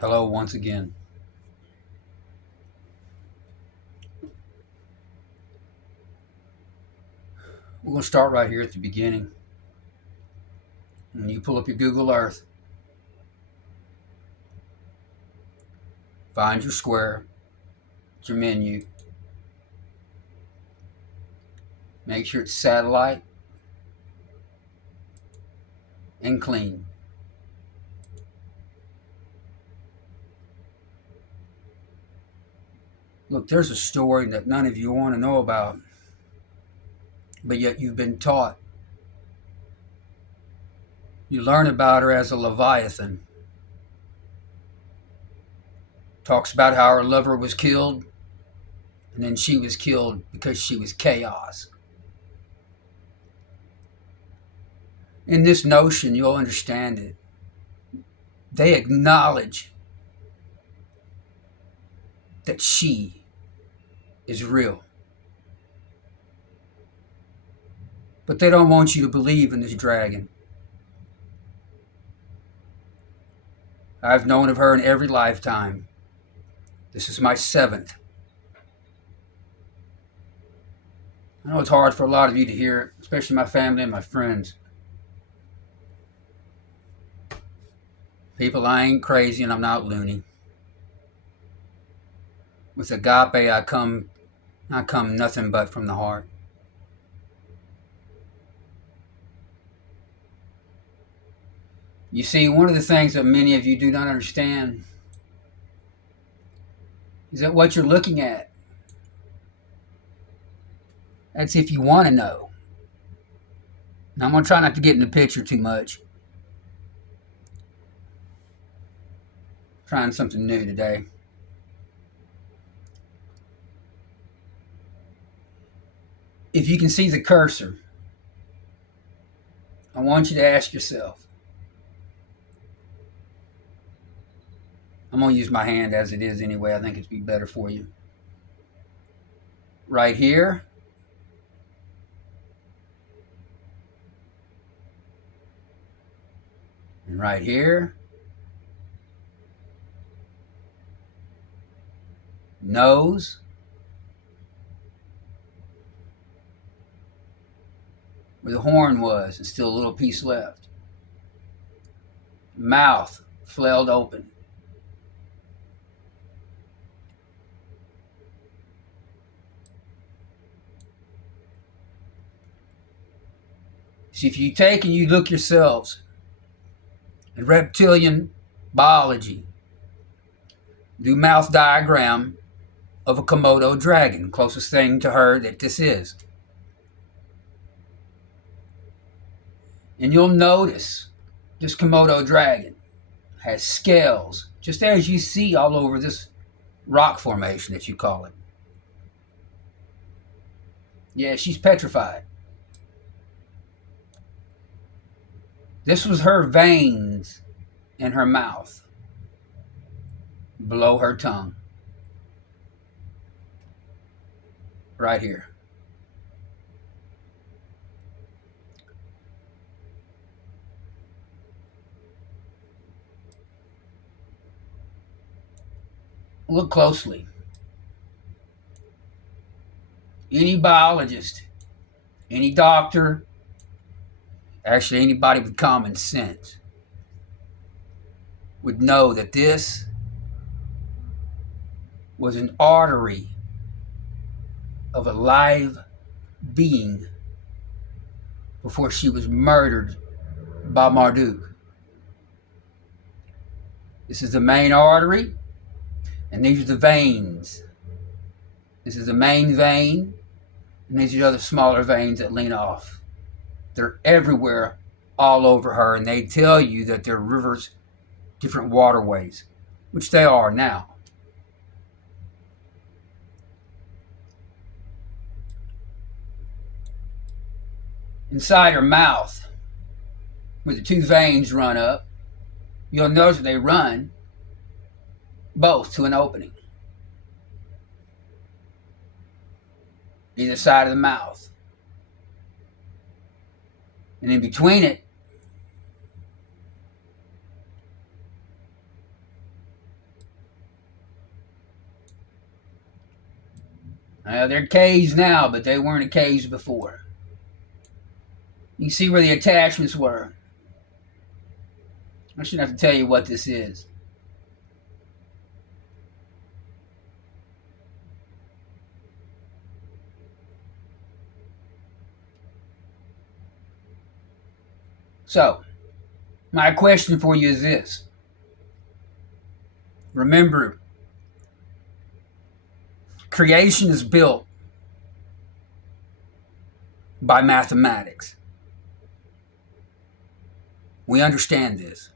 Hello once again. We're going to start right here at the beginning. When you pull up your Google Earth, find your square, your menu, make sure it's satellite and clean. Look, there's a story that none of you want to know about, but yet you've been taught. You learn about her as a Leviathan. Talks about how her lover was killed, and then she was killed because she was chaos. In this notion, you'll understand it. They acknowledge that she is real. But they don't want you to believe in this dragon. I've known of her in every lifetime. This is my seventh. I know it's hard for a lot of you to hear it, especially my family and my friends. People, I ain't crazy and I'm not loony. With agape, I come nothing but from the heart. You see, one of the things that many of you do not understand is that what you're looking at, that's if you want to know. Now, I'm going to try not to get in the picture too much. Trying something new today. If you can see the cursor, I want you to ask yourself, I'm going to use my hand as it is anyway. I think it'd be better for you. Right here, and right here, nose, where the horn was and still a little piece left. Mouth flailed open. See, if you take and you look yourselves at reptilian biology, do mouth diagram of a Komodo dragon, closest thing to her that this is. And you'll notice this Komodo dragon has scales, just as you see all over this rock formation that you call it. Yeah, she's petrified. This was her veins in her mouth, below her tongue. Right here. Look closely. Any biologist, any doctor, actually anybody with common sense would know that this was an artery of a live being before she was murdered by Marduk. This is the main artery, and these are the veins. This is the main vein, and these are the other smaller veins that lean off. They're everywhere, all over her, and they tell you that they're rivers, different waterways, which they are now. Inside her mouth, where the two veins run up, you'll notice that they run both to an opening, either side of the mouth. And in between it, They're caged now, but they weren't caged before. You can see where the attachments were. I shouldn't have to tell you what this is. So, my question for you is this. Remember, creation is built by mathematics. We understand this.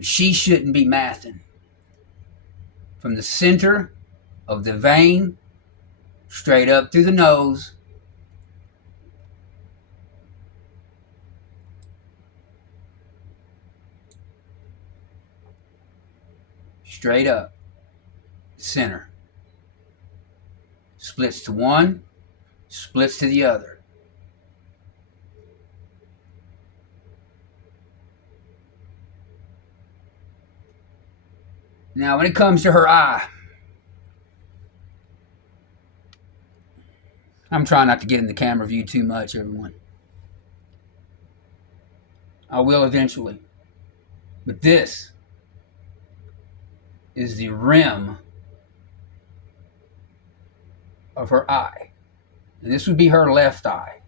She shouldn't be mathing. From the center of the vein, straight up through the nose, straight up, center. Splits to one, splits to the other. Now, when it comes to her eye, I'm trying not to get in the camera view too much, everyone. I will eventually. But this is the rim of her eye. And this would be her left eye.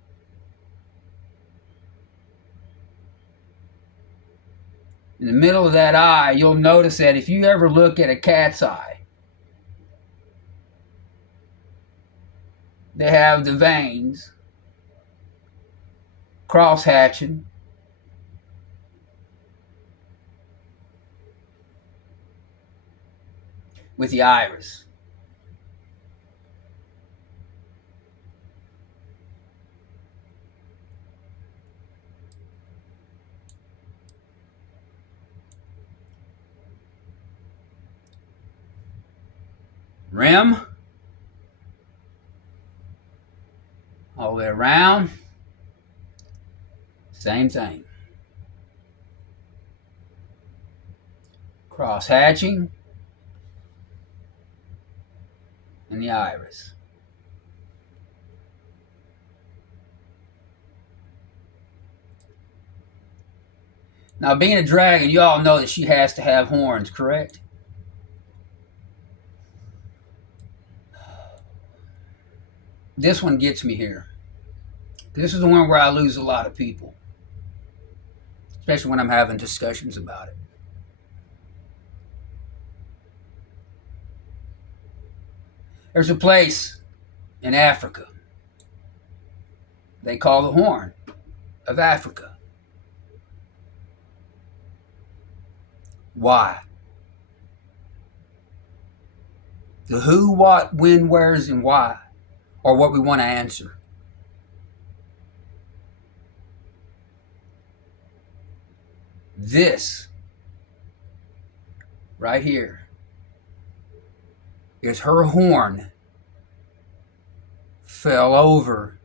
In the middle of that eye, you'll notice that if you ever look at a cat's eye, they have the veins cross-hatching, with the iris. Rim, all the way around, same thing. Cross-hatching, and the iris. Now, being a dragon, you all know that she has to have horns, correct? This one gets me here. This is the one where I lose a lot of people, especially when I'm having discussions about it. There's a place in Africa they call the Horn of Africa. Why? The who, what, when, where's, and why are what we want to answer. This right here is her horn fell over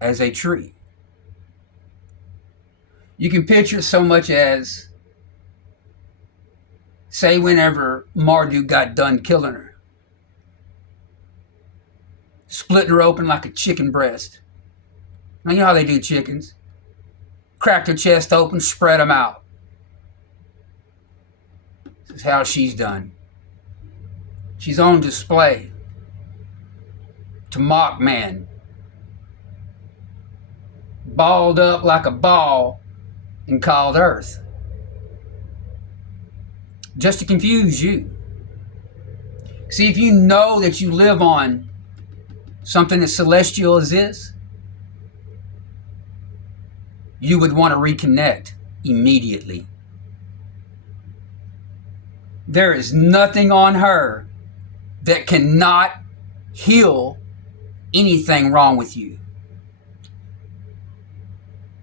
as a tree. You can picture it so much as, say, whenever Marduk got done killing her, splitting her open like a chicken breast. Now, you know how they do chickens. Cracked her chest open, spread them out. This is how she's done. She's on display to mock man. Balled up like a ball and called earth. Just to confuse you. See, if you know that you live on something as celestial as this, you would want to reconnect immediately. There is nothing on her that cannot heal anything wrong with you.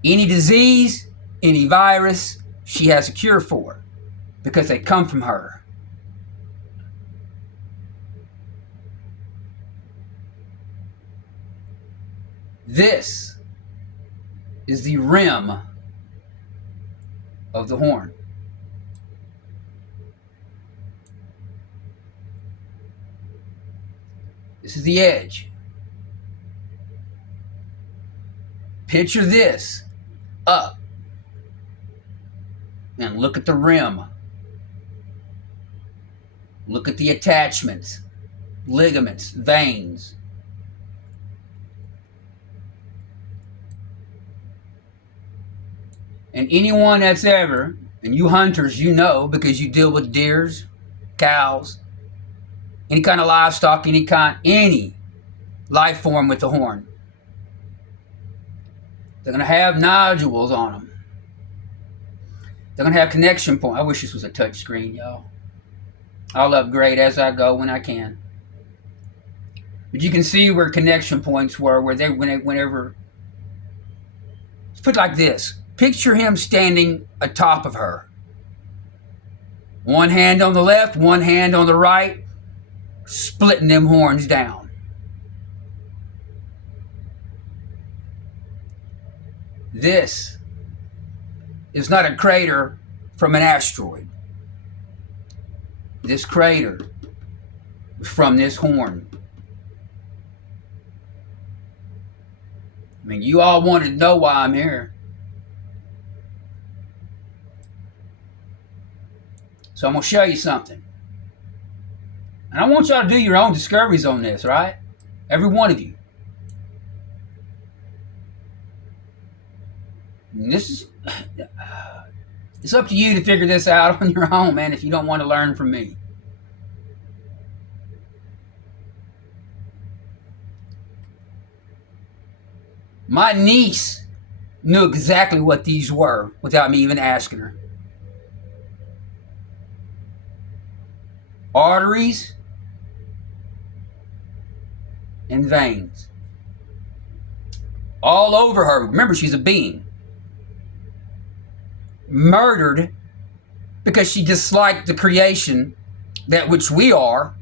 Any disease, any virus, she has a cure for, because they come from her. This is the rim of the horn. This is the edge. Picture this up and look at the rim. Look at the attachments, ligaments, veins. And anyone that's ever, and you hunters, you know, because you deal with deers, cows, any kind of livestock, any life form with the horn. They're going to have nodules on them. They're going to have connection points. I wish this was a touch screen, y'all. I'll upgrade as I go when I can. But you can see where connection points were, whenever. Let's put it like this. Picture him standing atop of her. One hand on the left, one hand on the right, splitting them horns down. This is not a crater from an asteroid. This crater is from this horn. I mean, you all wanted to know why I'm here. So I'm going to show you something. And I want y'all to do your own discoveries on this, right? Every one of you. And this is... It's up to you to figure this out on your own, man, if you don't want to learn from me. My niece knew exactly what these were without me even asking her. Arteries and veins. All over her. Remember, she's a being. Murdered because she disliked the creation that which we are.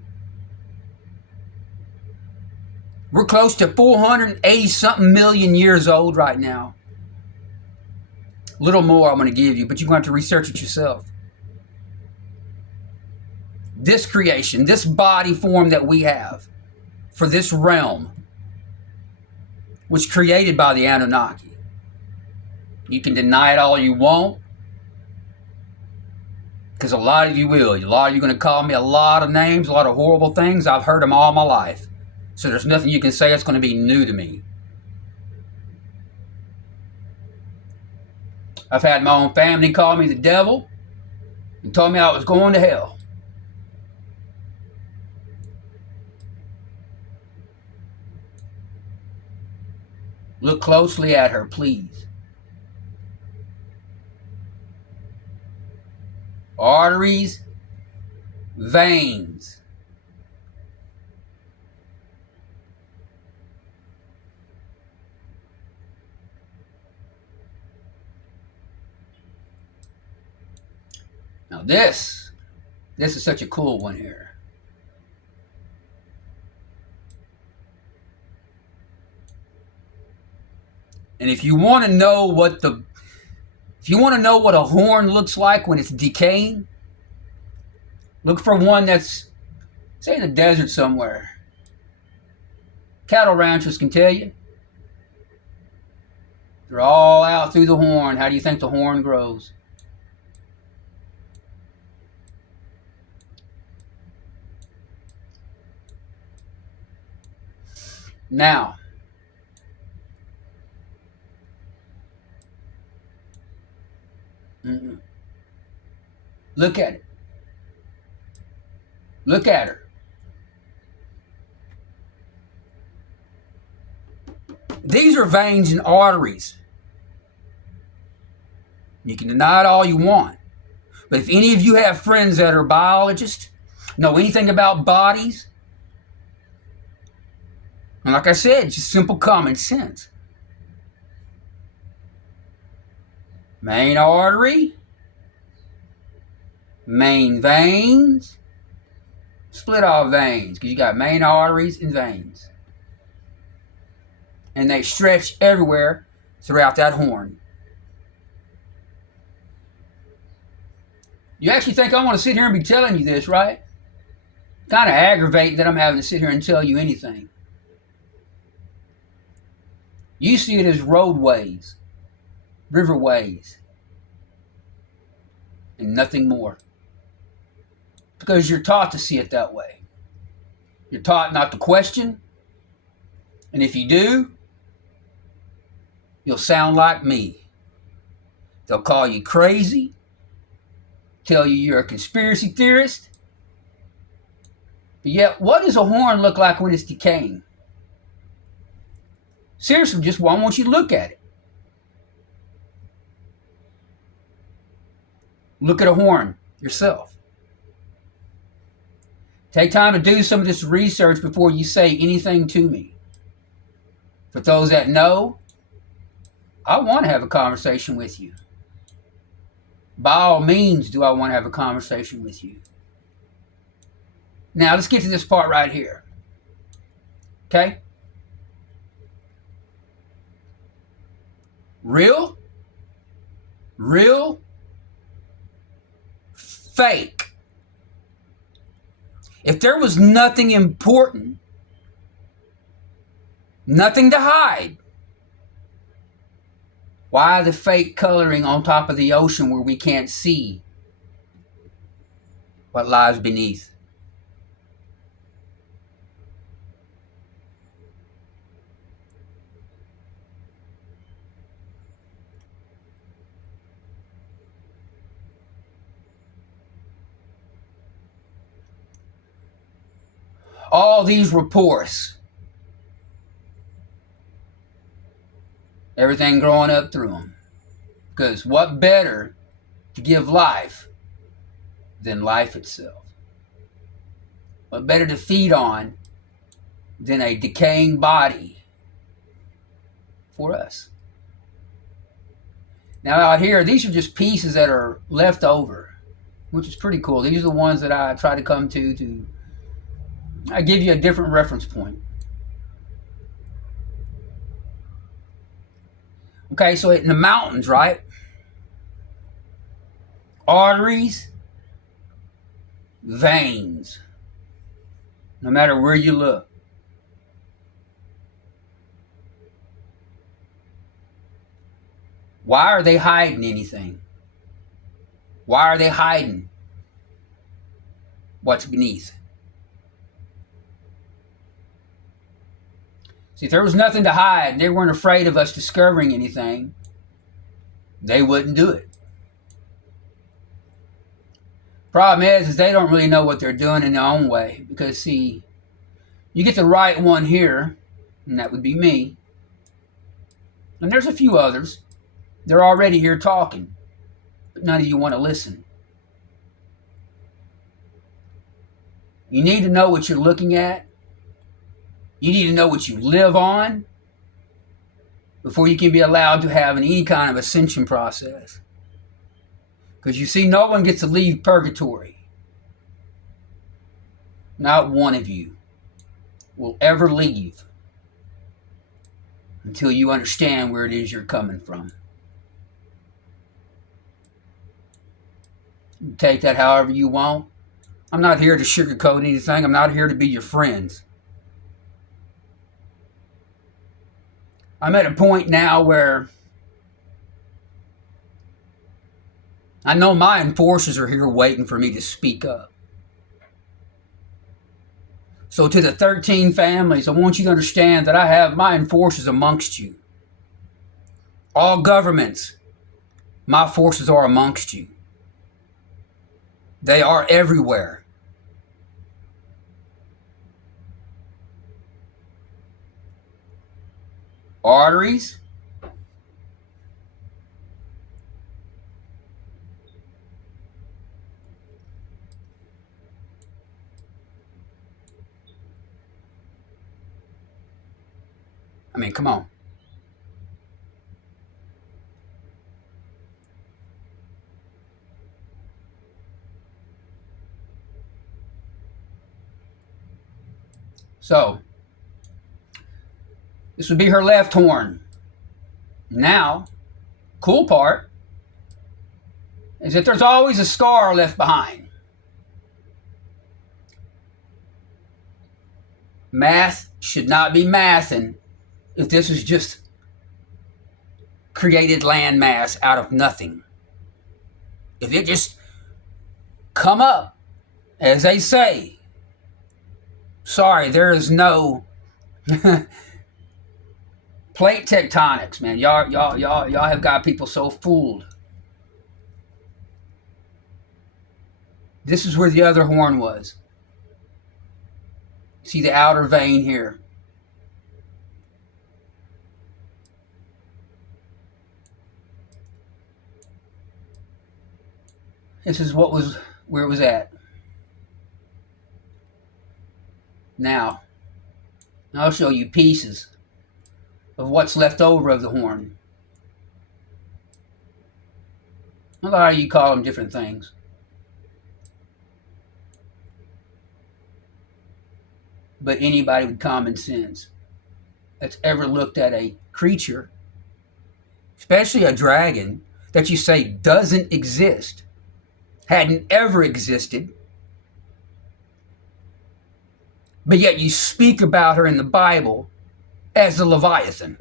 We're close to 480 something million years old right now. A little more I'm going to give you, but you're going to have to research it yourself. This creation, this body form that we have for this realm was created by the Anunnaki. You can deny it all you want, because a lot of you will. A lot of you are going to call me a lot of names, a lot of horrible things. I've heard them all my life. So there's nothing you can say that's going to be new to me. I've had my own family call me the devil and told me I was going to hell. Look closely at her, please. Arteries, veins. Now this is such a cool one here. And if you want to know what a horn looks like when it's decaying, look for one that's, say, in the desert somewhere. Cattle ranchers can tell you. They're all out through the horn. How do you think the horn grows? Now, look at it. Look at her. These are veins and arteries. You can deny it all you want. But if any of you have friends that are biologists, know anything about bodies, and like I said, just simple common sense. Main artery, main veins, split off veins, because you got main arteries and veins. And they stretch everywhere throughout that horn. You actually think I want to sit here and be telling you this, right? Kind of aggravating that I'm having to sit here and tell you anything. You see it as roadways, riverways, and nothing more. Because you're taught to see it that way. You're taught not to question, and if you do, you'll sound like me. They'll call you crazy, tell you you're a conspiracy theorist. But yet, what does a horn look like when it's decaying? Seriously, just I want you to look at it. Look at a horn yourself. Take time to do some of this research before you say anything to me. For those that know, I want to have a conversation with you. By all means, do I want to have a conversation with you. Now, let's get to this part right here. Okay? Real, fake. If there was nothing important, nothing to hide, why the fake coloring on top of the ocean where we can't see what lies beneath? All these reports, everything growing up through them. Because what better to give life than life itself? What better to feed on than a decaying body for us? Now out here, these are just pieces that are left over, which is pretty cool. These are the ones that I try to come to I give you a different reference point. Okay, so in the mountains, right? Arteries, veins, no matter where you look. Why are they hiding anything? Why are they hiding what's beneath? See, if there was nothing to hide, they weren't afraid of us discovering anything, they wouldn't do it. Problem is they don't really know what they're doing in their own way. Because, see, you get the right one here, and that would be me. And there's a few others. They're already here talking, but none of you want to listen. You need to know what you're looking at. You need to know what you live on before you can be allowed to have any kind of ascension process. Because you see, no one gets to leave purgatory. Not one of you will ever leave until you understand where it is you're coming from. You take that however you want. I'm not here to sugarcoat anything. I'm not here to be your friends. I'm at a point now where I know my enforcers are here waiting for me to speak up. So to the 13 families, I want you to understand that I have my enforcers amongst you. All governments, my forces are amongst you. They are everywhere. Arteries, I mean, come on. So, this would be her left horn. Now, cool part is that there's always a scar left behind. Math should not be mathing if this is just created land mass out of nothing. If it just come up, as they say, sorry, there is no plate tectonics, man. Y'all have got people so fooled. This is where the other horn was. See the outer vein here. This is where it was at. Now, I'll show you pieces of what's left over of the horn. A lot of you call them different things. But anybody with common sense that's ever looked at a creature, especially a dragon, that you say doesn't exist, hadn't ever existed, but yet you speak about her in the Bible as the Leviathan.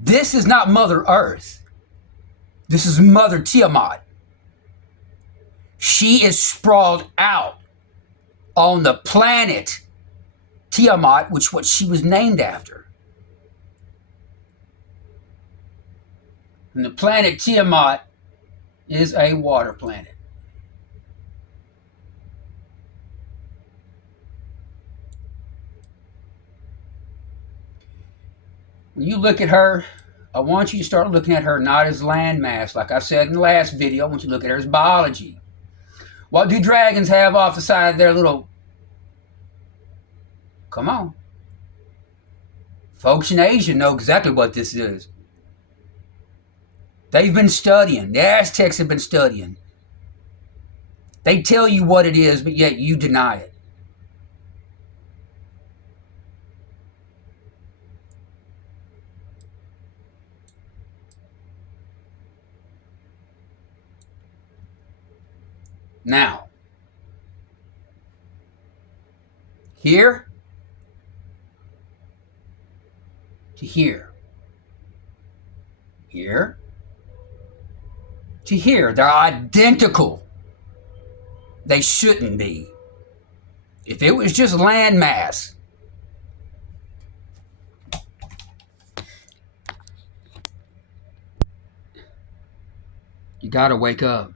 This is not Mother Earth. This is Mother Tiamat. She is sprawled out on the planet Tiamat, which what she was named after. And the planet Tiamat is a water planet. When you look at her, I want you to start looking at her not as landmass. Like I said in the last video, I want you to look at her as biology. What do dragons have off the side of their little... Come on. Folks in Asia know exactly what this is. They've been studying. The Aztecs have been studying. They tell you what it is, but yet you deny it. Now, here to here, here to here. They're identical. They shouldn't be. If it was just land mass, you got to wake up.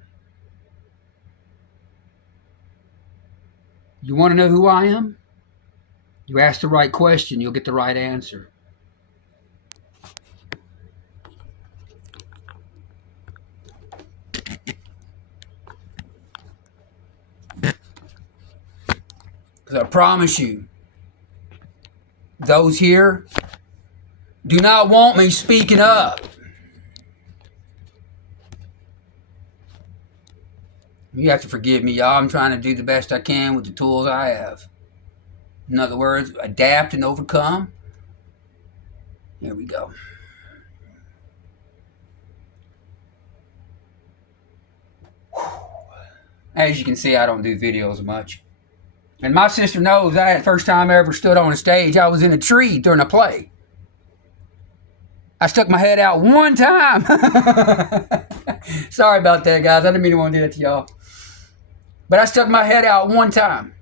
You want to know who I am? You ask the right question, you'll get the right answer. Because I promise you, those here do not want me speaking up. You have to forgive me, y'all. I'm trying to do the best I can with the tools I have. In other words, adapt and overcome. Here we go. As you can see, I don't do videos much. And my sister knows the first time I ever stood on a stage, I was in a tree during a play. I stuck my head out one time. Sorry about that, guys. I didn't mean to want to do that to y'all. But I stuck my head out one time.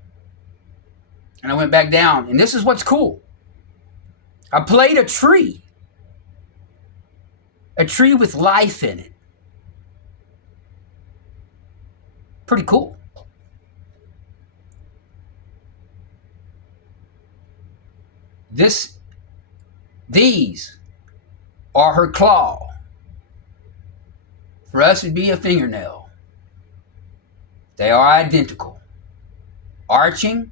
And I went back down. And this is what's cool. I played a tree. A tree with life in it. Pretty cool. These are her claw. For us, it'd be a fingernail. They are identical. Arching,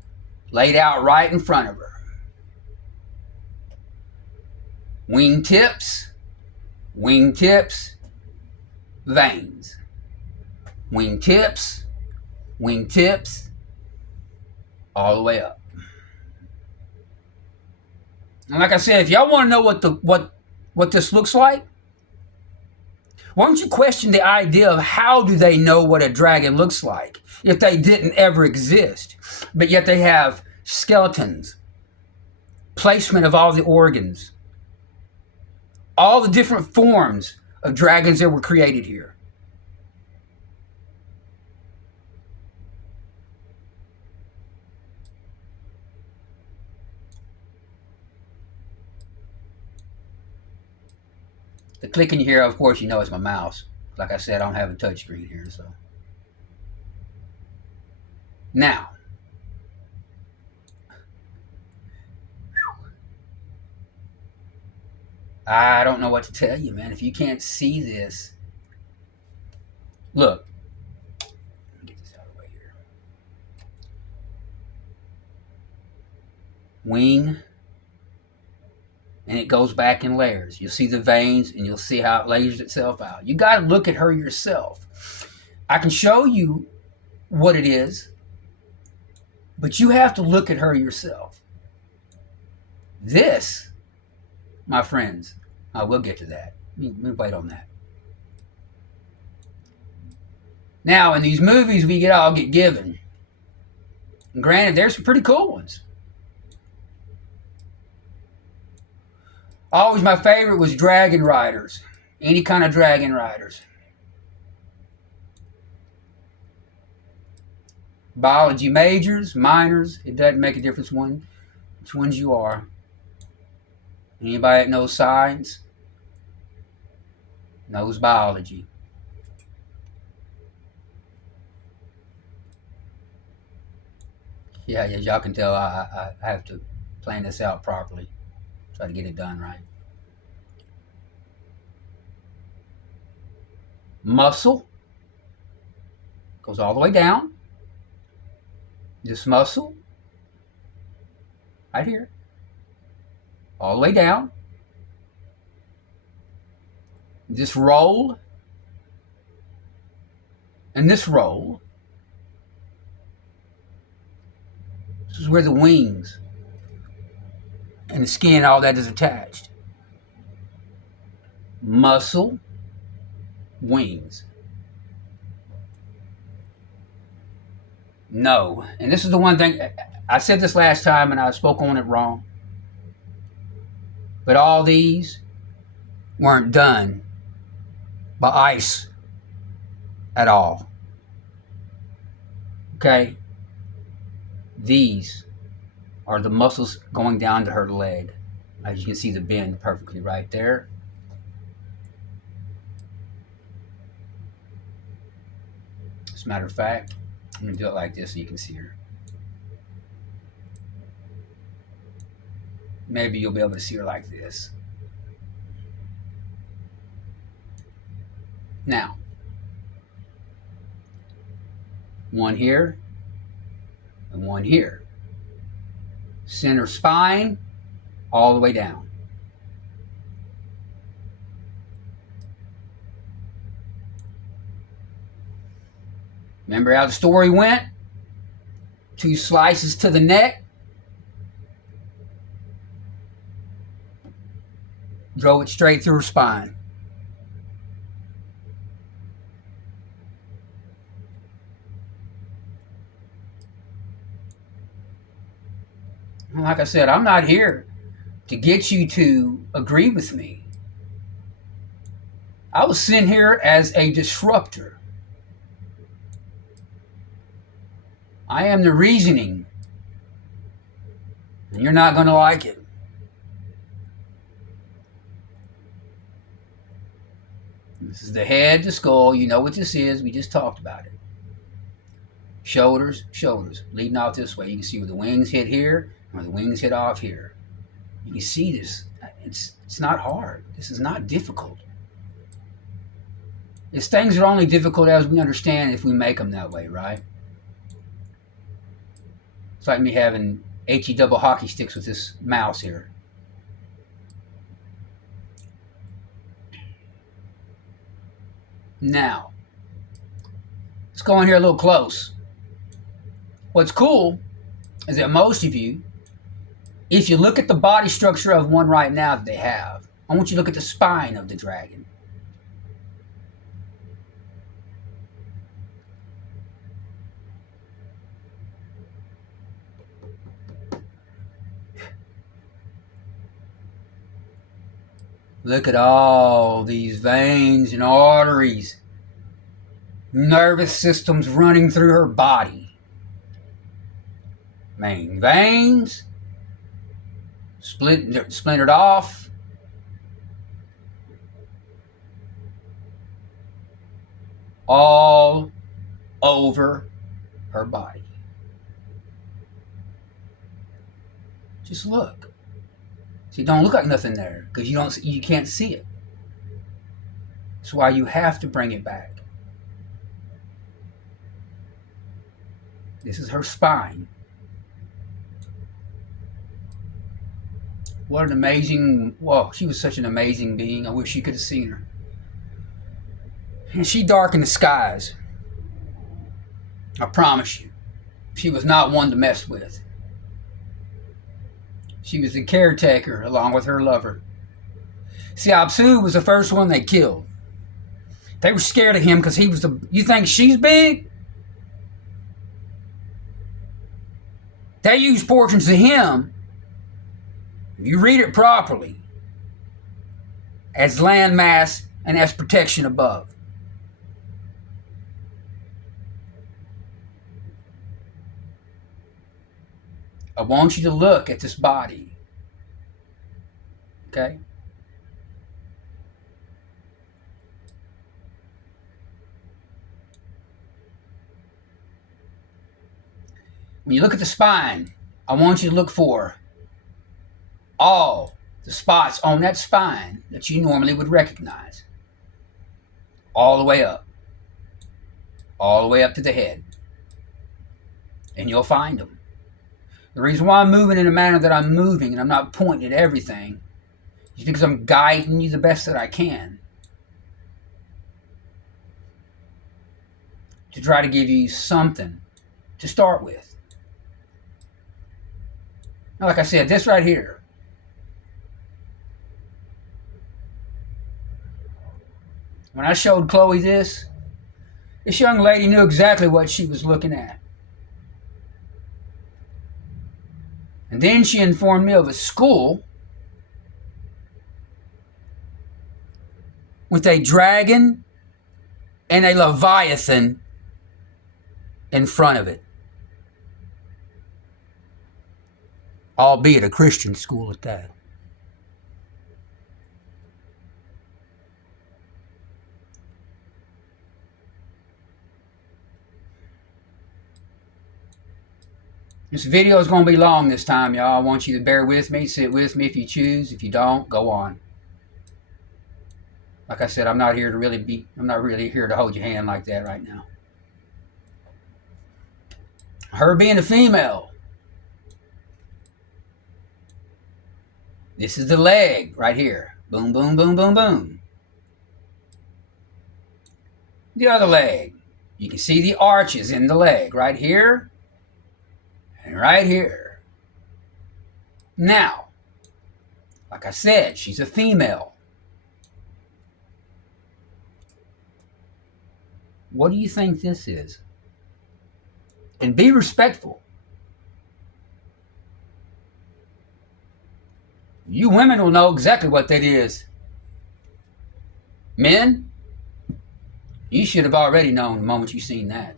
laid out right in front of her. Wingtips, veins. Wingtips, all the way up. And like I said, if y'all want to know what this looks like, why don't you question the idea of how do they know what a dragon looks like? if they didn't ever exist. But yet they have skeletons, placement of all the organs, all the different forms of dragons that were created here. The clicking you hear, of course, you know it's my mouse. Like I said, I don't have a touch screen here, so. Now, I don't know what to tell you, man. If you can't see this, look. Let me get this out of the way here. Wing, and it goes back in layers. You'll see the veins, and you'll see how it layers itself out. You got to look at her yourself. I can show you what it is, but you have to look at her yourself. This, my friends, we'll get to that. Let me wait on that. Now, in these movies, we all get given. And granted, there's some pretty cool ones. Always my favorite was Dragon Riders. Any kind of Dragon Riders. Biology majors, minors, it doesn't make a difference which ones you are. Anybody that knows science knows biology. Yeah, as y'all can tell, I have to plan this out properly. Try to get it done right. Muscle goes all the way down. This muscle, right here, all the way down. This roll, and this roll. This is where the wings and the skin, all that is attached. Muscle, wings. No. And this is the one thing, I said this last time and I spoke on it wrong. But all these weren't done by ice at all. Okay? These are the muscles going down to her leg. As you can see the bend perfectly right there. As a matter of fact, I'm going to do it like this so you can see her. Maybe you'll be able to see her like this. Now, one here and one here. Center spine all the way down. Remember how the story went? 2 slices to the neck. Drove it straight through her spine. Like I said, I'm not here to get you to agree with me. I was sent here as a disruptor. I am the reasoning, and you're not going to like it. This is the head, the skull. You know what this is. We just talked about it. Shoulders, shoulders. Leading off this way. You can see where the wings hit here and where the wings hit off here. You can see this. It's not hard. This is not difficult. It's things that are only difficult as we understand if we make them that way, right? It's like me having HE double hockey sticks with this mouse here. Now, let's go in here a little close. What's cool is that most of you, if you look at the body structure of one right now that they have, I want you to look at the spine of the dragon. Look at all these veins and arteries. Nervous systems running through her body. Main veins. Splintered off. All over her body. Just look. See, don't look like nothing there because you can't see it. That's why you have to bring it back. This is her spine. What an amazing, whoa, she was such an amazing being. I wish you could have seen her. And she darkened the skies. I promise you. She was not one to mess with. She was the caretaker along with her lover. See, Apsu was the first one they killed. They were scared of him because he was the... You think she's big? They used portions of him, if you read it properly, as landmass and as protection above. I want you to look at this body. Okay? When you look at the spine, I want you to look for all the spots on that spine that you normally would recognize. All the way up. All the way up to the head. And you'll find them. The reason why I'm moving in the manner that I'm moving and I'm not pointing at everything is because I'm guiding you the best that I can to try to give you something to start with. Now, like I said, this right here, when I showed Chloe this young lady knew exactly what she was looking at. And then she informed me of a school with a dragon and a leviathan in front of it. Albeit a Christian school at that. This video is going to be long this time, y'all. I want you to bear with me, sit with me if you choose. If you don't, go on. Like I said, I'm not really here to hold your hand like that right now. Her being a female. This is the leg right here. Boom, boom, boom, boom, boom. The other leg. You can see the arches in the leg right here and right here. Now, like I said, she's a female. What do you think this is? And be respectful. You women will know exactly what that is. Men, you should have already known the moment you seen that.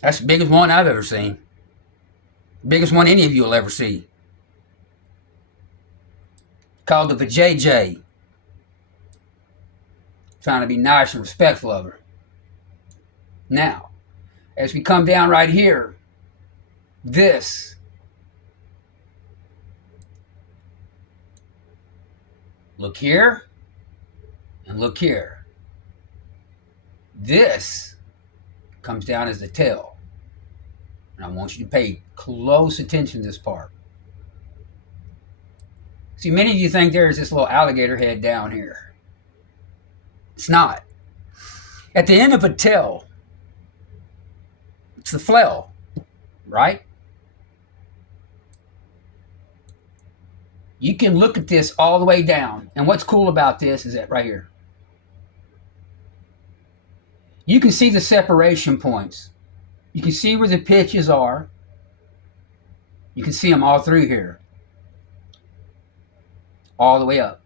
That's the biggest one I've ever seen. Biggest one any of you will ever see. Called the vajayjay. Trying to be nice and respectful of her. Now, as we come down right here, this look here and look here. This comes down as the tail. And I want you to pay close attention to this part. See, many of you think there is this little alligator head down here. It's not. At the end of a tail, it's the flail, right? You can look at this all the way down. And what's cool about this is that right here. You can see the separation points. You can see where the pitches are. You can see them all through here. All the way up.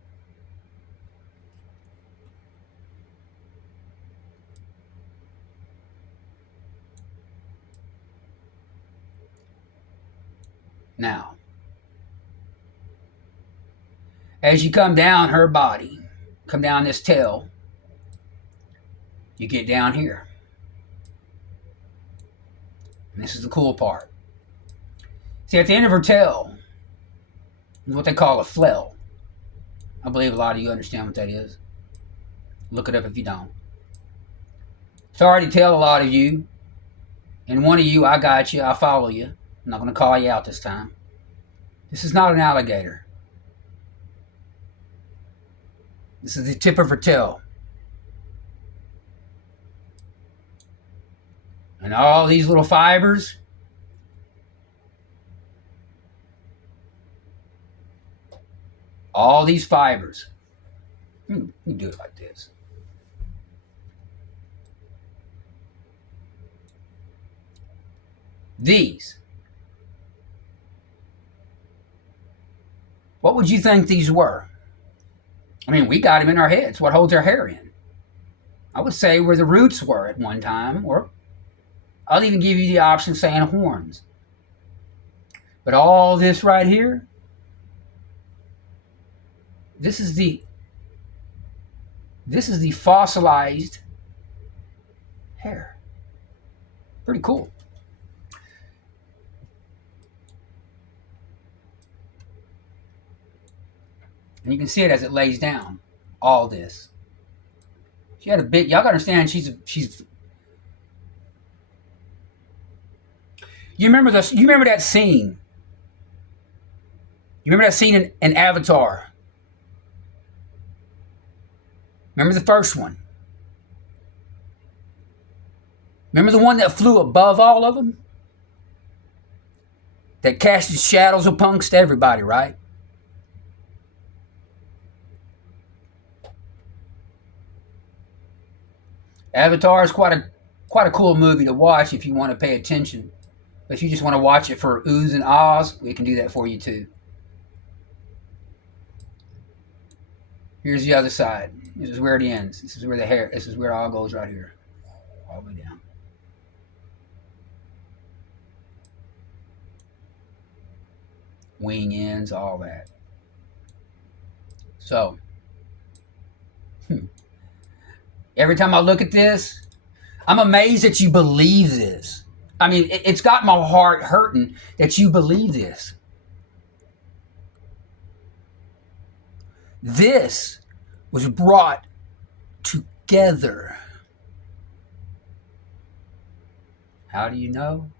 Now, as you come down her body, come down this tail, you get down here. And this is the cool part. See, at the end of her tail is what they call a flail. I believe a lot of you understand what that is. Look it up if you don't. Sorry to tell a lot of you, and one of you, I got you, I follow you. I'm not going to call you out this time. This is not an alligator. This is the tip of her tail. And all these little fibers, all these fibers. Let me do it like this. These. What would you think these were? I mean, we got them in our heads. What holds our hair in? I would say where the roots were at one time, or I'll even give you the option of saying horns. But all this right here, this is the fossilized hair. Pretty cool. And you can see it as it lays down. All this. She had a big. Y'all gotta understand. She's. You remember this? You remember that scene? You remember that scene in Avatar? Remember the first one? Remember the one that flew above all of them? That casted shadows amongst everybody, right? Avatar is quite a cool movie to watch if you want to pay attention. But if you just want to watch it for oohs and ahs, we can do that for you too. Here's the other side. This is where it ends. This is where the hair. This is where it all goes right here, all the way down. Wing ends, all that. So, every time I look at this, I'm amazed that you believe this. I mean, it's got my heart hurting that you believe this. This was brought together. How do you know?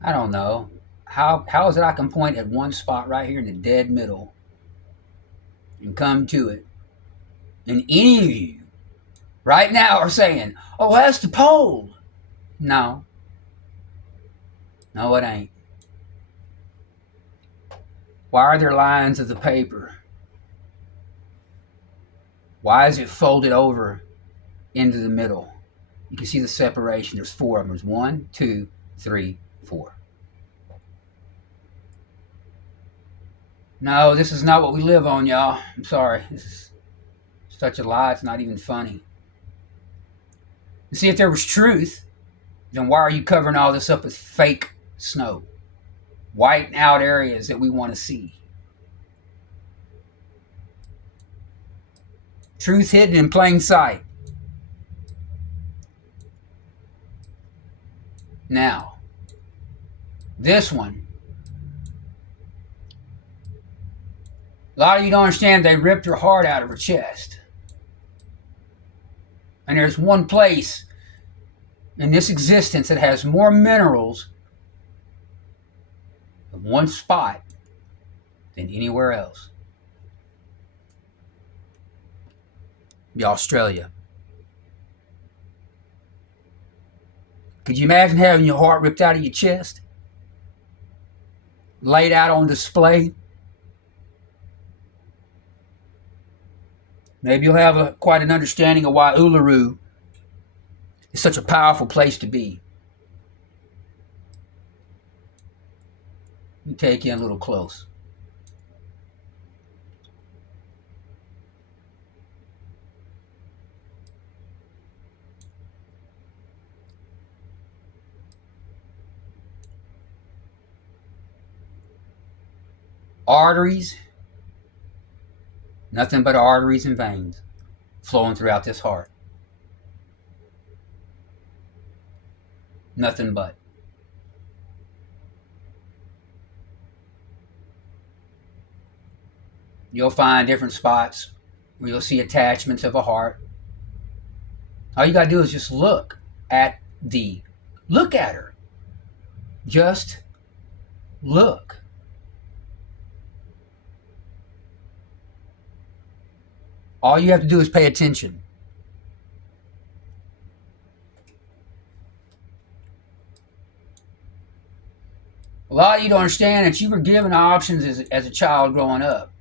I don't know. How is it I can point at one spot right here in the dead middle and come to it? And any of you right now are saying, oh, that's the pole. No. No, it ain't. Why are there lines of the paper? Why is it folded over into the middle? You can see the separation. There's 4 of them. There's 1, 2, 3, 4. No, this is not what we live on, y'all. I'm sorry. This is such a lie, it's not even funny. You see, if there was truth, then why are you covering all this up with fake snow? Whiting out areas that we want to see. Truth hidden in plain sight. Now, this one. A lot of you don't understand, they ripped her heart out of her chest. And there's one place in this existence that has more minerals in one spot than anywhere else. Be Australia. Could you imagine having your heart ripped out of your chest? Laid out on display? Maybe you'll have quite an understanding of why Uluru is such a powerful place to be. Let me take you in a little close. Arteries, nothing but arteries and veins flowing throughout this heart. Nothing but. You'll find different spots where you'll see attachments of a heart. All you got to do is just look at her. Just look. All you have to do is pay attention. A lot of you don't understand that you were given options as a child growing up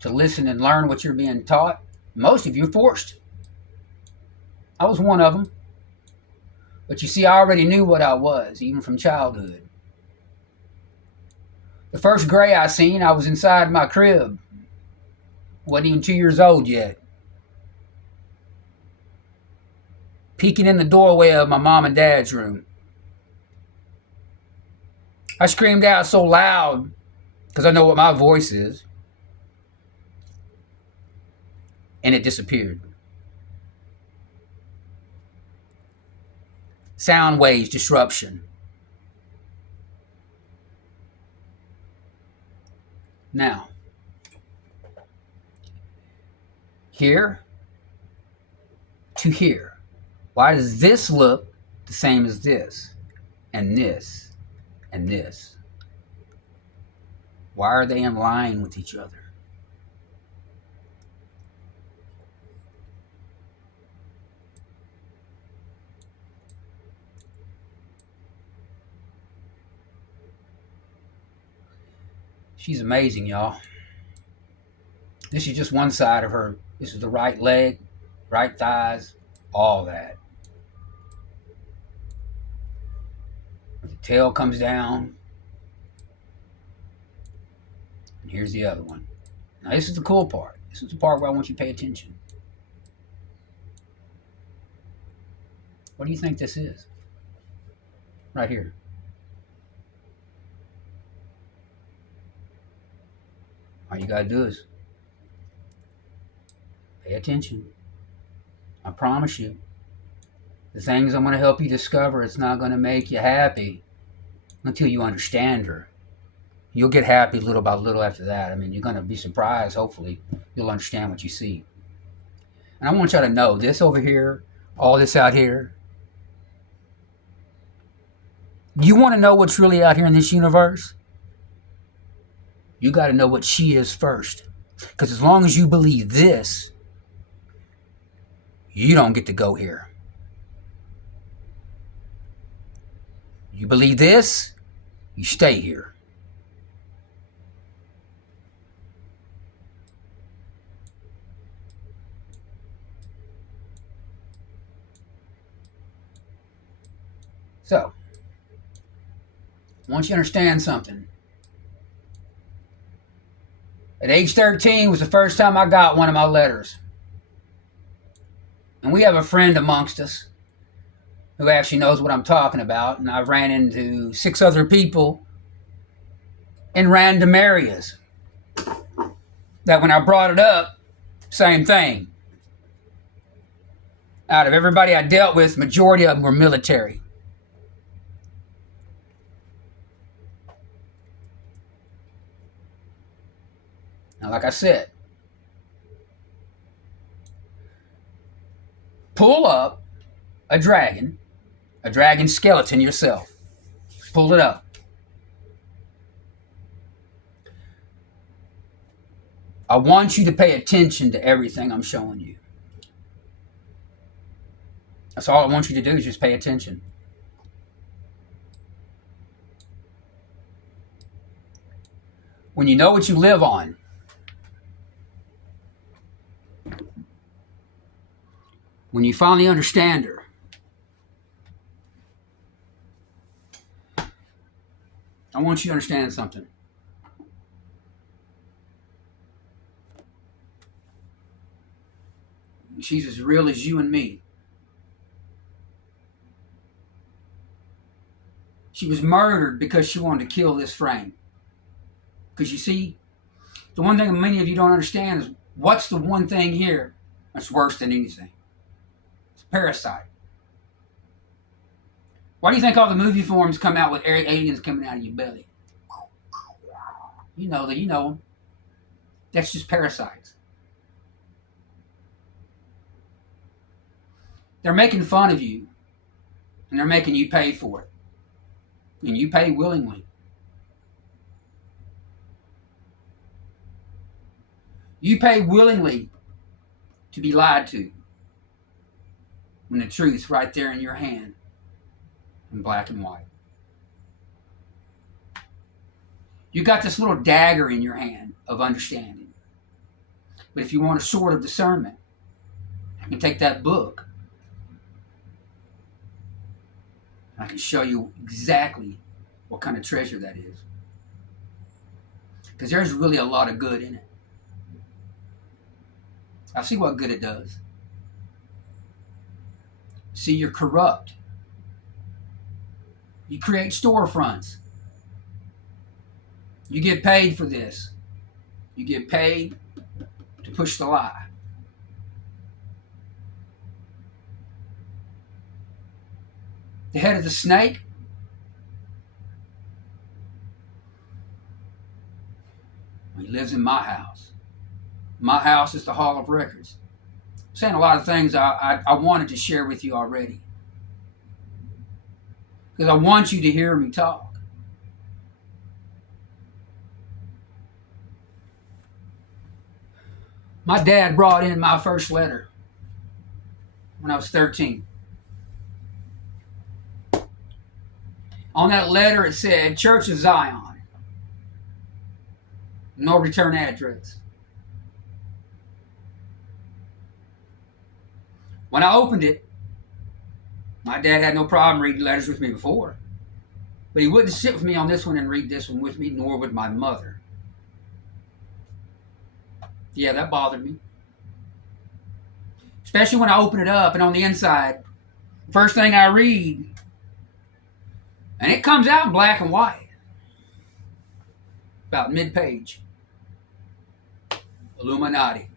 to listen and learn what you're being taught. Most of you are forced. I was one of them. But you see, I already knew what I was, even from childhood. The first gray I seen, I was inside my crib. Wasn't even 2 years old yet. Peeking in the doorway of my mom and dad's room. I screamed out so loud because I know what my voice is. And it disappeared. Sound waves disruption. Now, here to here. Why does this look the same as this and this and this? Why are they in line with each other? She's amazing, y'all. This is just one side of her. This is the right leg, right thighs, all that. The tail comes down. And here's the other one. Now, this is the cool part. This is the part where I want you to pay attention. What do you think this is? Right here. All you got to do is pay attention. I promise you. The things I'm going to help you discover, it's not going to make you happy until you understand her. You'll get happy little by little after that. I mean, you're going to be surprised, hopefully. You'll understand what you see. And I want y'all to know this over here, all this out here. You want to know what's really out here in this universe? You got to know what she is first. Because as long as you believe this, you don't get to go here. You believe this, you stay here. So, I want you to understand something. At age 13 was the first time I got one of my letters. And we have a friend amongst us who actually knows what I'm talking about. And I've ran into 6 other people in random areas that when I brought it up, same thing. Out of everybody I dealt with, majority of them were military. Now, like I said, pull up a dragon skeleton yourself. Pull it up. I want you to pay attention to everything I'm showing you. That's all I want you to do is just pay attention. When you know what you live on, when you finally understand her, I want you to understand something. She's as real as you and me. She was murdered because she wanted to kill this frame. Because you see, the one thing many of you don't understand is what's the one thing here that's worse than anything? It's a parasite. Why do you think all the movie forms come out with aliens coming out of your belly? You know that, that's just parasites. They're making fun of you, and they're making you pay for it. And you pay willingly. You pay willingly to be lied to when the truth's right there in your hand in black and white. You got this little dagger in your hand of understanding. But if you want a sword of discernment, I can take that book. I can show you exactly what kind of treasure that is. Because there's really a lot of good in it. I'll see what good it does. See, you're corrupt. You create storefronts. You get paid for this. You get paid to push the lie. The head of the snake, he lives in my house. My house is the Hall of Records. I'm saying a lot of things I wanted to share with you already. Because I want you to hear me talk. My dad brought in my first letter when I was 13. On that letter it said, Church of Zion. No return address. When I opened it, my dad had no problem reading letters with me before. But he wouldn't sit with me on this one and read this one with me, nor would my mother. Yeah, that bothered me. Especially when I open it up and on the inside, first thing I read, and it comes out in black and white. About mid-page. Illuminati.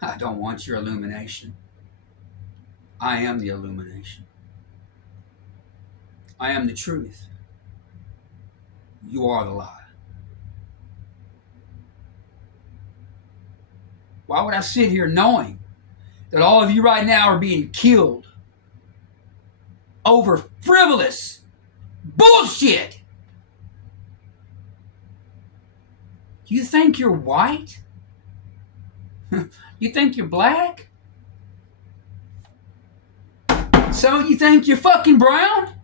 I don't want your illumination. I am the illumination. I am the truth. You are the lie. Why would I sit here knowing that all of you right now are being killed over frivolous bullshit? You think you're white? You think you're black? Some of you think you're fucking brown?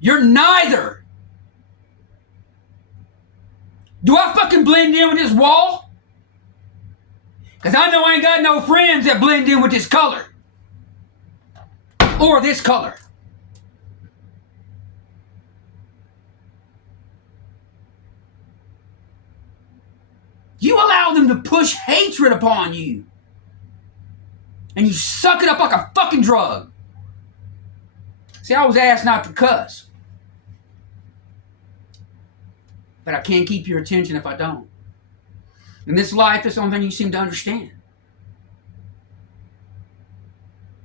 You're neither. Do I fucking blend in with this wall? Because I know I ain't got no friends that blend in with this color. Or this color. You allow them to push hatred upon you. And you suck it up like a fucking drug. See, I was asked not to cuss. But I can't keep your attention if I don't. In this life, that's the only thing you seem to understand.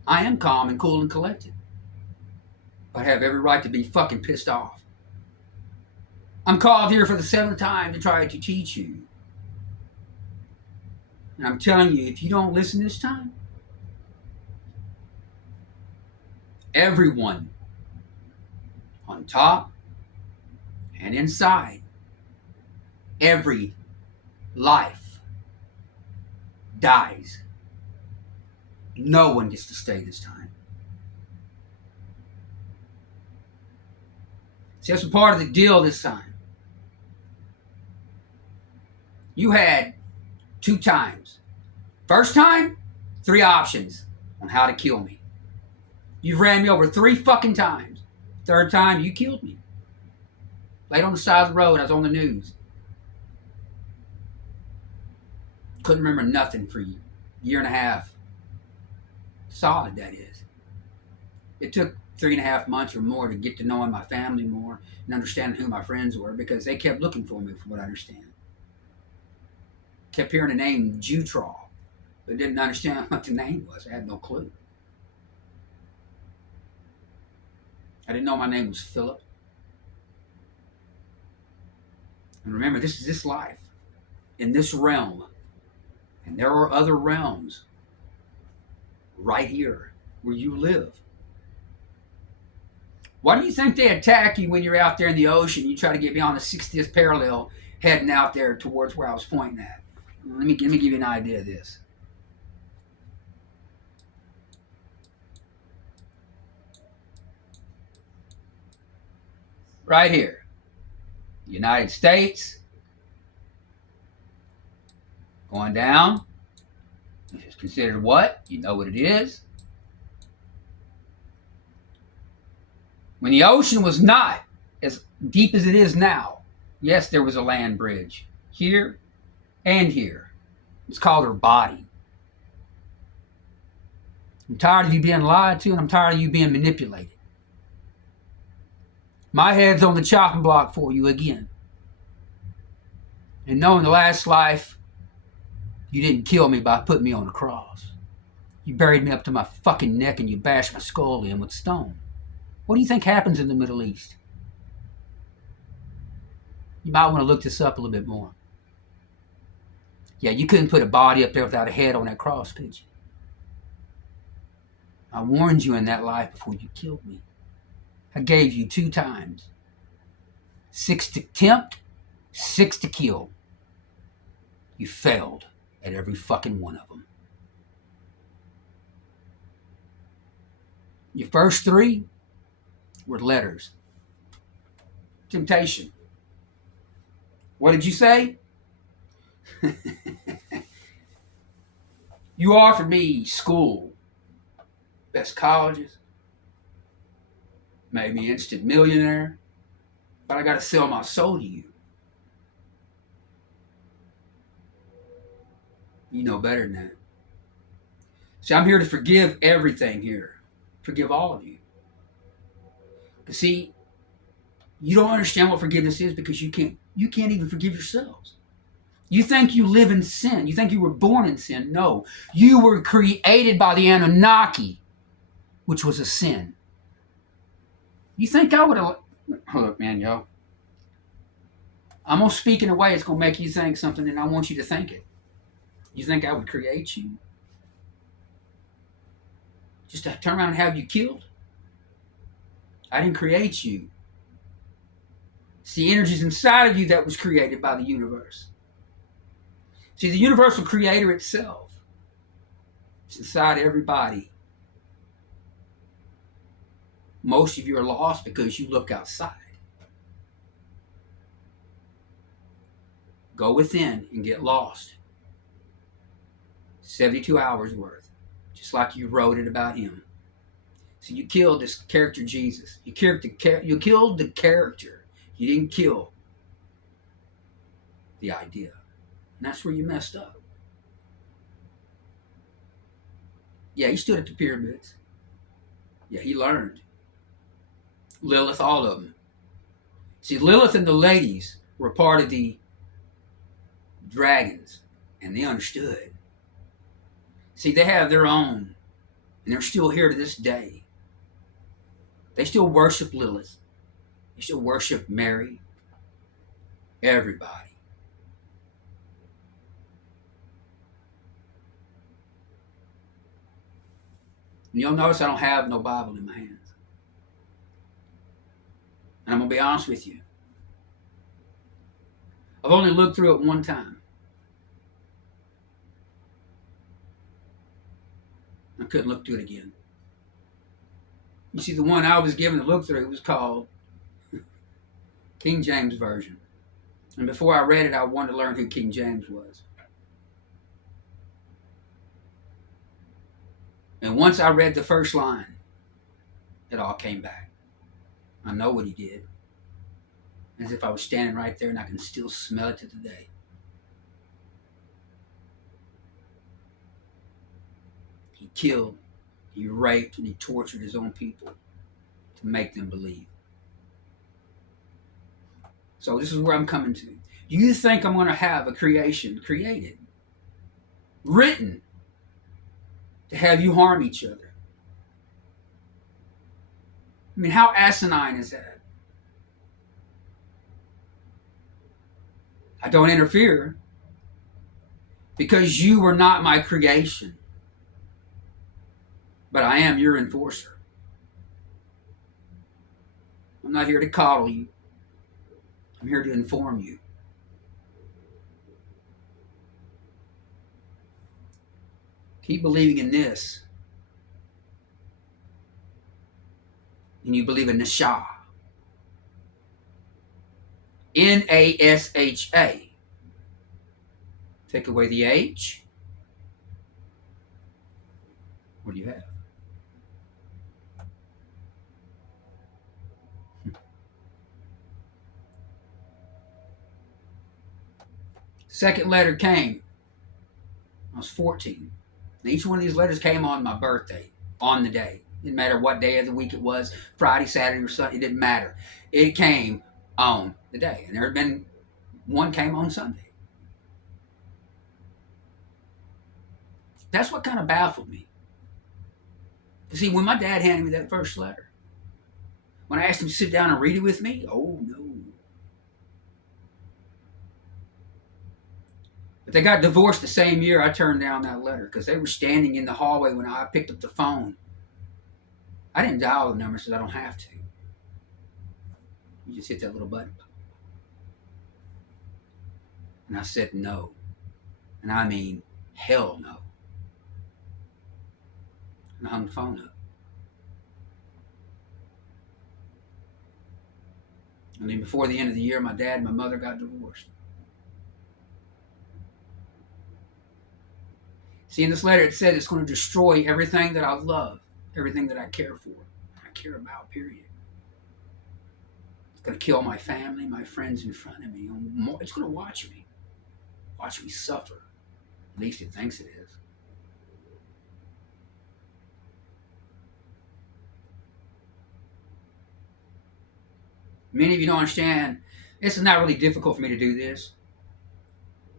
I am calm and cool and collected. But I have every right to be fucking pissed off. I'm called here for the 7th time to try to teach you. And I'm telling you, if you don't listen this time, everyone on top and inside, every life dies. No one gets to stay this time. See, that's a part of the deal this time. You had 2 times. First time, 3 options on how to kill me. You've ran me over 3 fucking times. 3rd time, you killed me. Laid on the side of the road, I was on the news. Couldn't remember nothing for a year and a half. Solid, that is. It took 3.5 months or more to get to knowing my family more and understanding who my friends were, because they kept looking for me, from what I understand. Kept hearing the name Jutrol, but didn't understand what the name was. I had no clue. I didn't know my name was Philip. And remember, this is this life, in this realm. And there are other realms right here where you live. Why do you think they attack you when you're out there in the ocean? You try to get beyond the 60th parallel, heading out there towards where I was pointing at. Let me give you an idea of this. Right here, United States, going down. It's considered what? You know what it is. When the ocean was not as deep as it is now, yes, there was a land bridge here and here. It's called her body. I'm tired of you being lied to, and I'm tired of you being manipulated. My head's on the chopping block for you again. And knowing the last life, you didn't kill me by putting me on the cross. You buried me up to my fucking neck and you bashed my skull in with stone. What do you think happens in the Middle East? You might want to look this up a little bit more. Yeah, you couldn't put a body up there without a head on that cross, could you? I warned you in that life before you killed me. I gave you 2 times. 6 to tempt, 6 to kill. You failed at every fucking one of them. Your first 3 were letters. Temptation. What did you say? You offered me school, best colleges, made me instant millionaire, but I got to sell my soul to you. You know better than that. See, I'm here to forgive everything here. Forgive all of you. But see, you don't understand what forgiveness is because you can't even forgive yourselves. You think you live in sin. You think you were born in sin. No, you were created by the Anunnaki, which was a sin. You think I would have... Look, man, yo. I'm going to speak in a way that's going to make you think something, and I want you to think it. You think I would create you just to turn around and have you killed? I didn't create you. It's the energies inside of you that was created by the universe. See, the universal creator itself is inside everybody. Most of you are lost because you look outside. Go within and get lost. 72 hours worth. Just like you wrote it about him. So you killed this character Jesus. You killed the character. You didn't kill the idea. And that's where you messed up. Yeah, he stood at the pyramids. Yeah, he learned. Lilith, all of them. See, Lilith and the ladies were part of the dragons, and they understood. See, they have their own, and they're still here to this day. They still worship Lilith. They still worship Mary. Everybody. And you'll notice I don't have no Bible in my hands. And I'm going to be honest with you. I've only looked through it one time. I couldn't look through it again. You see, the one I was given to look through was called King James Version. And before I read it, I wanted to learn who King James was. And once I read the first line, it all came back. I know what he did. As if I was standing right there and I can still smell it to today. He killed, he raped, and he tortured his own people. to make them believe. So this is where I'm coming to. Do you think I'm going to have a creation created, written, to have you harm each other? I mean, how asinine is that? I don't interfere because you were not my creation, but I am your enforcer. I'm not here to coddle you. I'm here to inform you. Keep believing in this, and you believe in Nasha. Nasha. Take away the H. What do you have? Second letter came. I was 14. And each one of these letters came on my birthday, on the day. It didn't matter what day of the week it was, Friday, Saturday, or Sunday. It didn't matter. It came on the day. And there had been one came on Sunday. That's what kind of baffled me. You see, when my dad handed me that first letter, when I asked him to sit down and read it with me, oh no. But they got divorced the same year I turned down that letter because they were standing in the hallway when I picked up the phone. I didn't dial the number, so I don't have to. You just hit that little button. And I said no. And I mean, hell no. And I hung the phone up. And then before the end of the year, my dad and my mother got divorced. See, in this letter, it said it's going to destroy everything that I love, everything that I care for, I care about, period. It's going to kill my family, my friends in front of me. It's going to watch me suffer. At least it thinks it is. Many of you don't understand. This is not really difficult for me to do this.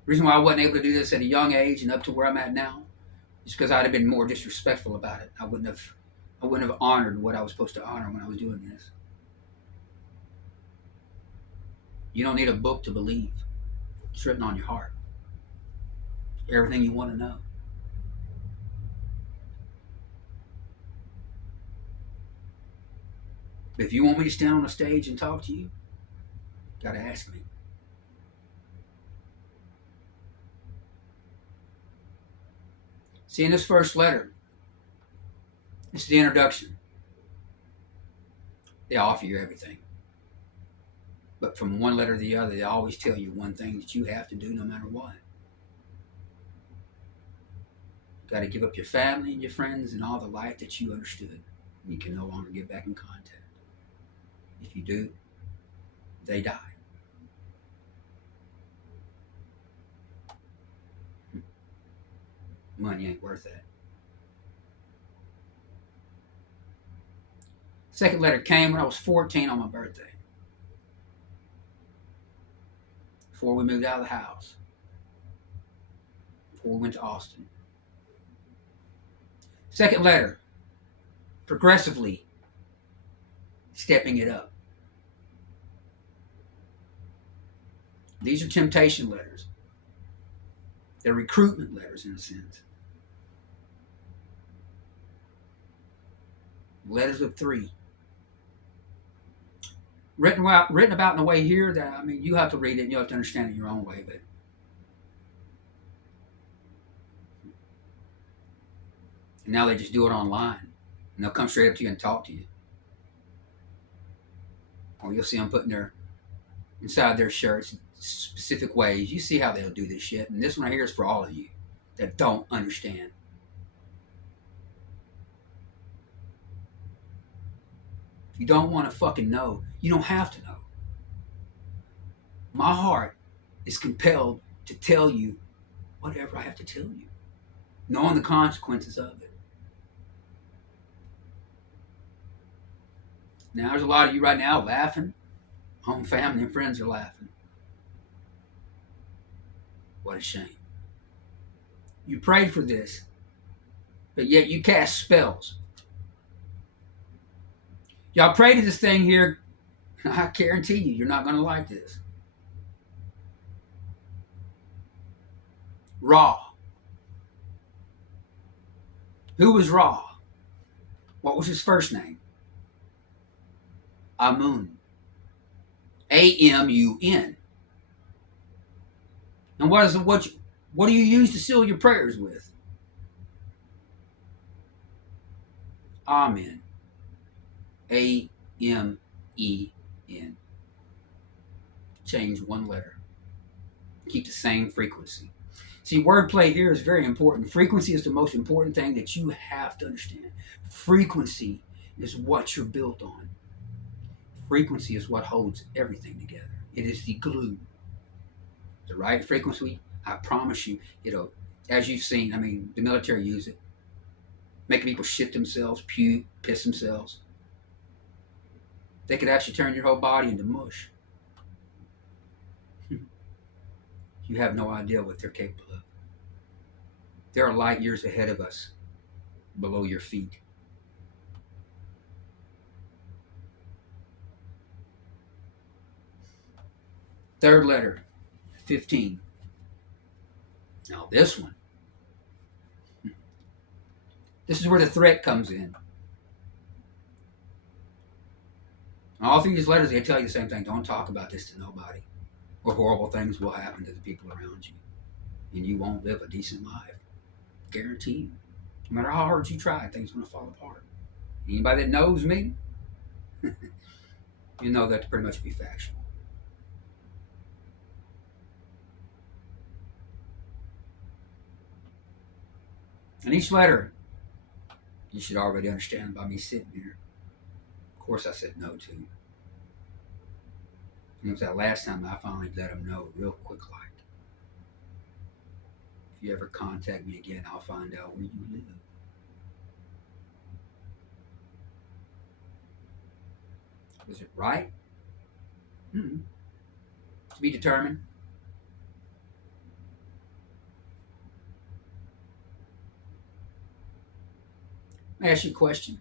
The reason why I wasn't able to do this at a young age and up to where I'm at now is because I'd have been more disrespectful about it. I wouldn't have honored what I was supposed to honor when I was doing this. You don't need a book to believe. It's written on your heart. Everything you want to know. But if you want me to stand on a stage and talk to you, you got to ask me. See, in this first letter, it's the introduction. They offer you everything. But from one letter to the other, they always tell you one thing that you have to do no matter what. You got to give up your family and your friends and all the life that you understood. You can no longer get back in contact. If you do, they die. Money ain't worth that. Second letter came when I was 14 on my birthday. Before we moved out of the house. Before we went to Austin. Second letter, progressively stepping it up. These are temptation letters. They're recruitment letters in a sense. Letters of 3. Written about in a way here that, I mean, you have to read it and you have to understand it your own way, but and now they just do it online. And they'll come straight up to you and talk to you. Or you'll see them putting their inside their shirts specific ways. You see how they'll do this shit. And this one right here is for all of you that don't understand. If you don't want to fucking know, you don't have to know. My heart is compelled to tell you whatever I have to tell you, knowing the consequences of it. Now, there's a lot of you right now laughing. Home family and friends are laughing. What a shame. You prayed for this, but yet you cast spells. Y'all pray to this thing here. I guarantee you, you're not going to like this. Ra. Who was Ra? What was his first name? Amun. Amun. And what do you use to seal your prayers with? Amen. Amen. Change one letter. Keep the same frequency. See, wordplay here is very important. Frequency is the most important thing that you have to understand. Frequency is what you're built on. Frequency is what holds everything together. It is the glue. The right frequency, I promise you, as you've seen, the military use it. Making people shit themselves, puke, piss themselves. They could actually turn your whole body into mush. You have no idea what they're capable of. There are light years ahead of us, below your feet. Third letter, 15. Now this one. This is where the threat comes in. All through these letters, they tell you the same thing. Don't talk about this to nobody, or horrible things will happen to the people around you, and you won't live a decent life. Guaranteed. No matter how hard you try, things are going to fall apart. Anybody that knows me, you know that to pretty much be factual. And each letter, you should already understand by me sitting here. Of course, I said no to. And it was that last time I finally let them know real quick like. If you ever contact me again, I'll find out where you live. Was it right? To be determined. Let me ask you a question.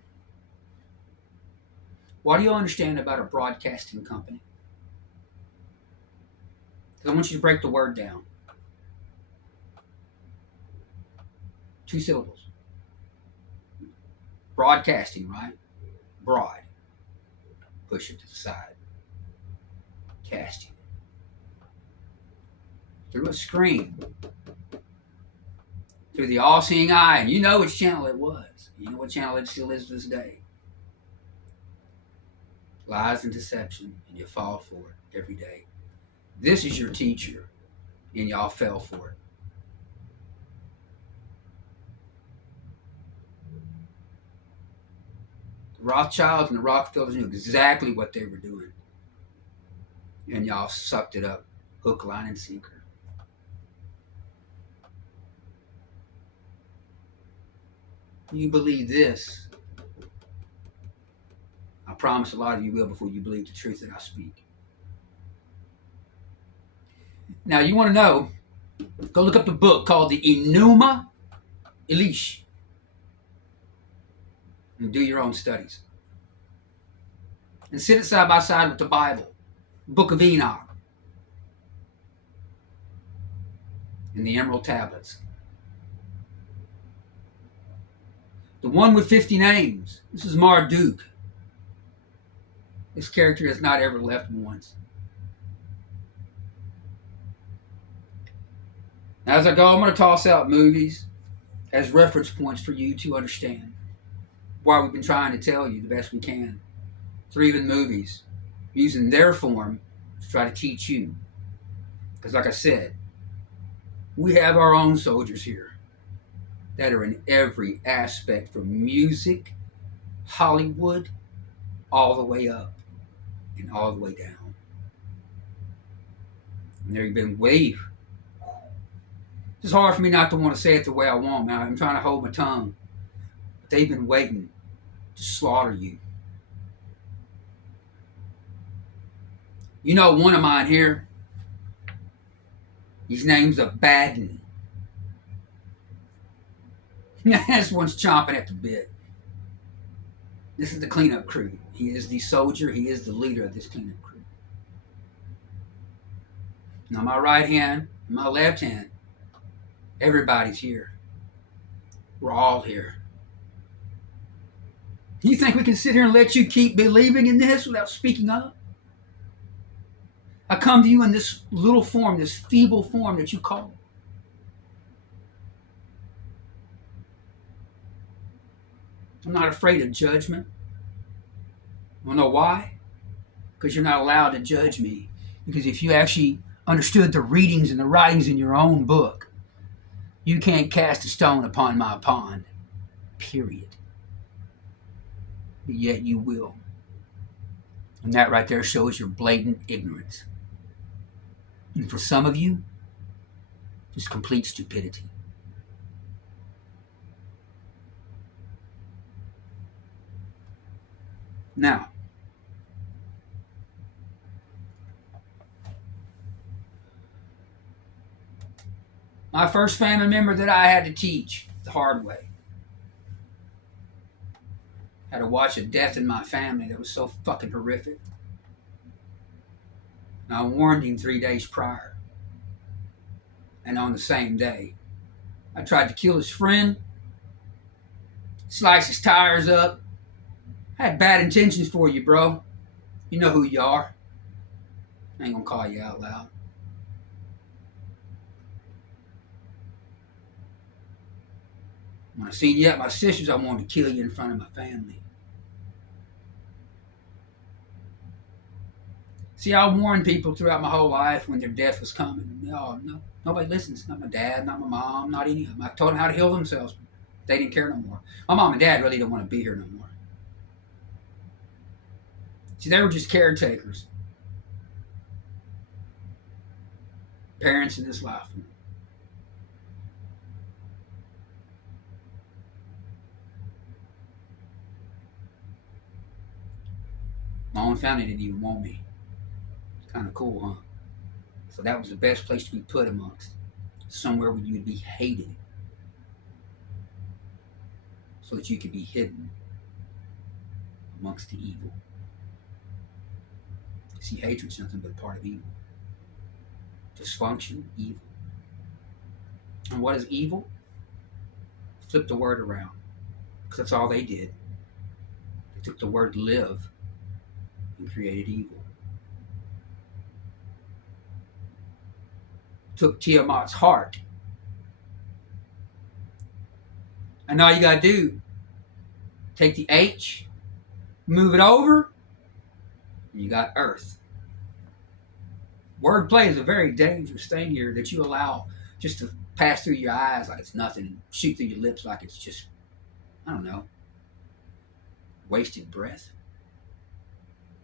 What do you understand about a broadcasting company? Because I want you to break the word down. 2 syllables. Broadcasting, right? Broad. Push it to the side. Casting. Through a screen. Through the all-seeing eye. And you know which channel it was. You know what channel it still is to this day. Lies and deception. And you fall for it every day. This is your teacher. And y'all fell for it. The Rothschilds and the Rockefellers knew exactly what they were doing. And y'all sucked it up. Hook, line, and sinker. You believe this. I promise a lot of you will before you believe the truth that I speak. Now, you want to know, go look up the book called the Enuma Elish. And do your own studies. And sit it side by side with the Bible, Book of Enoch, and the Emerald Tablets. The one with 50 names. This is Marduk. This character has not ever left once. Now, as I go, I'm going to toss out movies as reference points for you to understand why we've been trying to tell you the best we can through even movies, using their form to try to teach you. Because like I said, we have our own soldiers here that are in every aspect, from music, Hollywood, all the way up and all the way down. And they've been waiting. It's hard for me not to want to say it the way I want, man. I'm trying to hold my tongue. But they've been waiting to slaughter you. You know one of mine here. His name's Abaddon. This one's chomping at the bit. This is the cleanup crew. He is the soldier. He is the leader of this cleanup crew. Now, my right hand, my left hand, everybody's here. We're all here. You think we can sit here and let you keep believing in this without speaking up? I come to you in this little form, this feeble form that you call it. I'm not afraid of judgment. You know why? Because you're not allowed to judge me. Because if you actually understood the readings and the writings in your own book, you can't cast a stone upon my pond. Period. But yet you will. And that right there shows your blatant ignorance. And for some of you, just complete stupidity. Now, my first family member that I had to teach the hard way. Had to watch a death in my family that was so fucking horrific. And I warned him 3 days prior. And on the same day, I tried to kill his friend, slice his tires up. I had bad intentions for you, bro. You know who you are. I ain't gonna call you out loud. When I seen you at my sister's, I wanted to kill you in front of my family. See, I warned people throughout my whole life when their death was coming. No, nobody listens. Not my dad, not my mom, not any of them. I told them how to heal themselves. They didn't care no more. My mom and dad really don't want to be here no more. See, they were just caretakers. Parents in this life. My own family didn't even want me. Kind of cool, huh? So that was the best place to be put amongst. Somewhere where you would be hated. So that you could be hidden amongst the evil. See, hatred's nothing but part of evil. Dysfunction, evil. And what is evil? Flip the word around. Because that's all they did. They took the word live and created evil. Took Tiamat's heart. And all you gotta do, take the H, move it over, and you got earth. Wordplay is a very dangerous thing here that you allow just to pass through your eyes like it's nothing and shoot through your lips like it's just, I don't know, wasted breath.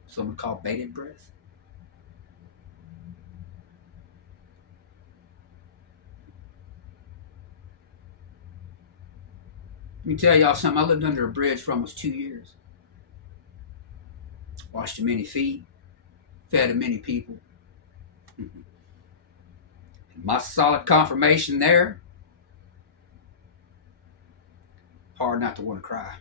Some would call bated breath. Let me tell y'all something. I lived under a bridge for almost 2 years. Washed many feet, fed many people. My solid confirmation there, hard not to want to cry.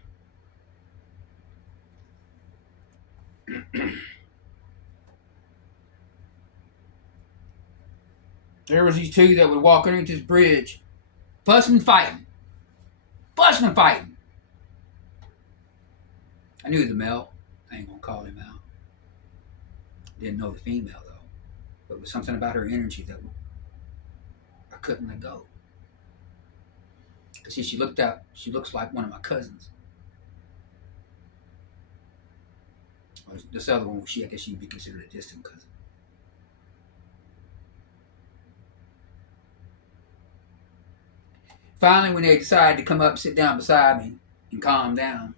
There was these two that would walk underneath this bridge, fussing and fighting. Fussing and fighting. I knew the male. I ain't gonna call him out. Didn't know the female though. But it was something about her energy that I couldn't let go. Cause see, she looks like one of my cousins. This other one, I guess she'd be considered a distant cousin. Finally, when they decided to come up and sit down beside me and calm down,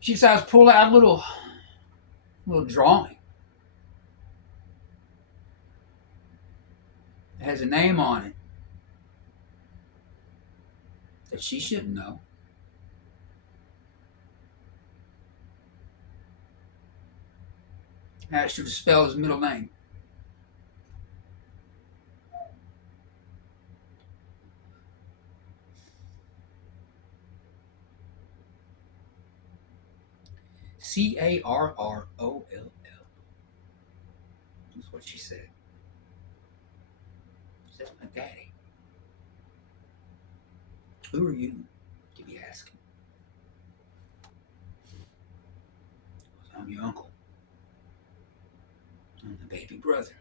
she decides to pull out a little drawing. It has a name on it that she shouldn't know. Asked her to spell his middle name. Carroll. That's what she said. That's my daddy. Who are you to be asking? I'm your uncle. I'm the baby brother.